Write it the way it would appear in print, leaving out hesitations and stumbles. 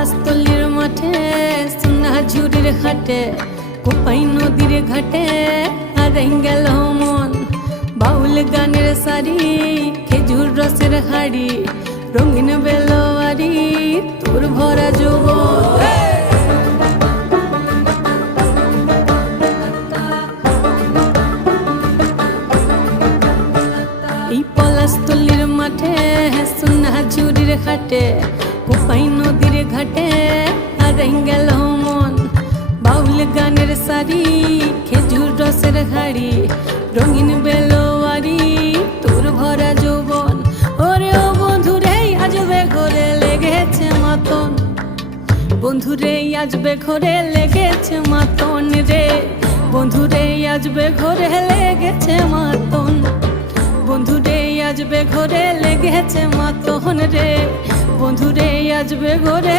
পলাশতলির মাঠে সোনা ঝুরির ঘাটে কোপাই নদীর ঘাটে হারাই গেল মন। বাউল গানের সারি খেজুর রসের হাড়ি রঙিন বেলোয়ারি তোর ভরা যৌবন। এই পলাশতলির মাঠে সোনা ঝুরির ঘাটে কোপাই নদীর ঘাটে হারাই গেল মন। বাউল গানের সারি খেজুর রসের হাড়ি রঙিন বেলোয়ারি তোর ভরা যৌবন। ওরে ও বন্ধুরে আজবে ঘরে লেগেছে মাতন, বন্ধুরে আজবে ঘরে লেগেছে মাতন রে, বন্ধুরে আজবে ঘরে লেগেছে মাতন, বন্ধুরে আজবে ঘরে লেগেছে মাতন রে, বন্ধুরে আজবে ঘরে।